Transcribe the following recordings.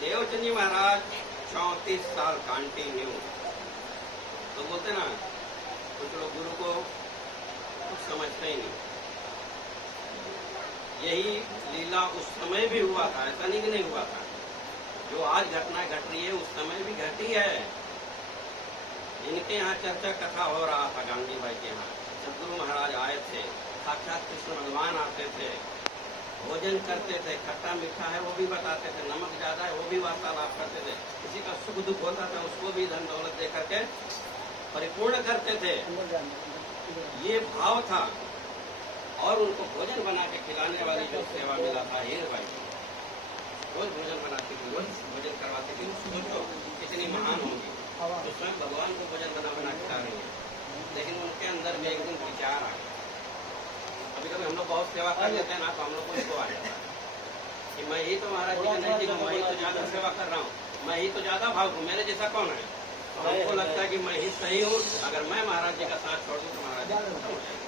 देवचंद जी महाराज 34 साल कंटिन्यू, तो बोलते ना कुछ लोग गुरु को कुछ समझते ही नहीं। यही लीला उस समय भी हुआ था, ऐसा नहीं कि नहीं हुआ था। जो आज घटना घट रही है उस समय भी घटी है। इनके यहाँ चर्चा कथा हो रहा था गांधी भाई के यहाँ, सदगुरु महाराज आए थे, साक्षात कृष्ण भगवान आते थे, भोजन करते थे, खट्टा मीठा है वो भी बताते थे, नमक ज्यादा है वो भी वार्तालाप करते थे, किसी का सुख दुख होता था उसको भी धन दौलत दे करके परिपूर्ण करते थे। ये भाव था। और उनको भोजन बना के खिलाने वाली जो सेवा मिला था हीर भाई, रोज भोजन बनाती थी, रोज भोजन करवाती थी। सोचो कितनी महान होंगी, तो स्वयं भगवान को भोजन बना खिला रही है। लेकिन उनके अंदर में एक दिन विचार आ गया। कभी कभी हम लोग बहुत सेवा कर लेते हैं ना, तो हम लोग को इसको आ जाता है कि मैं ही तो महाराज जी का नहीं दिखूँ, मैं ही तो ज्यादा सेवा कर रहा हूँ, मैं ही तो ज्यादा भाव हूँ, मेरे जैसा कौन है। तो हमको लगता है कि मैं ही सही हूँ, अगर मैं महाराज जी का साथ छोड़ दूँ तो महाराज जी खत्म हो जाएगा।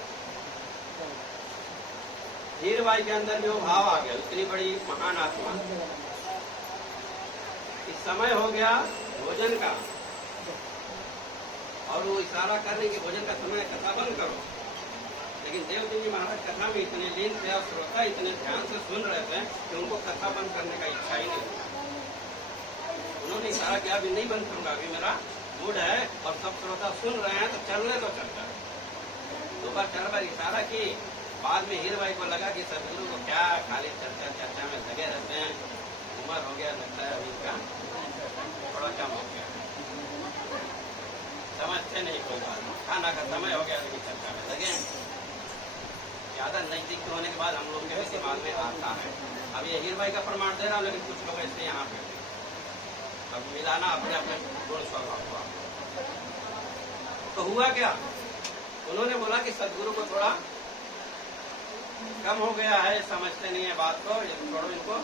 हीर भाई के अंदर भी वो भाव आ गया, इतनी बड़ी महान आत्मा। इस समय हो गया भोजन का, और वो इशारा कर रहे कि भोजन का समय, कथा बंद करो। लेकिन देवचंद जी महाराज कथा में इतने लीन थे और श्रोता इतने ध्यान से सुन रहे थे कि उनको कथा बंद करने का इच्छा ही नहीं था। उन्होंने इशारा किया अभी नहीं बंद करूंगा, अभी मेरा मूड है और सब श्रोता सुन रहे हैं, तो चलने तो चलता है। 2 बार 4 बार इशारा की। बाद में हीर भाई को लगा कि सदगुरु को क्या खाली चर्चा में लगे रहते हैं, उम्र हो गया, लगता है अभी का थोड़ा कम हो गया, समझते नहीं कोई बात, खाना का समय हो गया लेकिन चर्चा में लगे। ज्यादा नजदीक होने के बाद हम लोग के दिमाग में आता है। अब ये हीर भाई का प्रमाण दे रहा हूँ, लेकिन कुछ लोग ऐसे यहाँ पे अब मिलाना अपने अपने गुण स्वभाव को। तो हुआ क्या, उन्होंने बोला कि सदगुरु को थोड़ा कम हो गया है, समझते नहीं है बात को, ये छोड़ो इनको,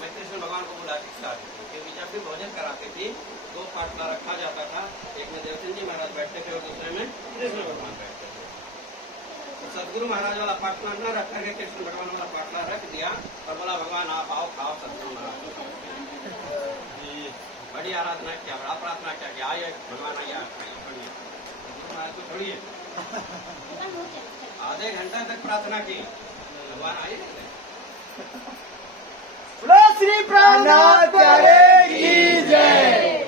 मैं कृष्ण भगवान को बुला के खिला देती हूँ। क्योंकि जब भी भोजन कराती थी 2 पाटला रखा जाता था, एक में देवचंद जी महाराज बैठते थे और दूसरे में कृष्ण भगवान बैठते थे। तो सदगुरु महाराज वाला पाटला न रख करके कृष्ण भगवान वाला पाटला रख दिया और बोला भगवान आप आओ, खाओ। सदगुरु महाराज बड़ी आराधना किया, बड़ा प्रार्थना किया कि आइए भगवान, आइए सदगुरु महाराज को छोड़िए। आधे घंटा तक प्रार्थना की, भगवान आए नहीं। श्री प्राणनाथ प्यारे की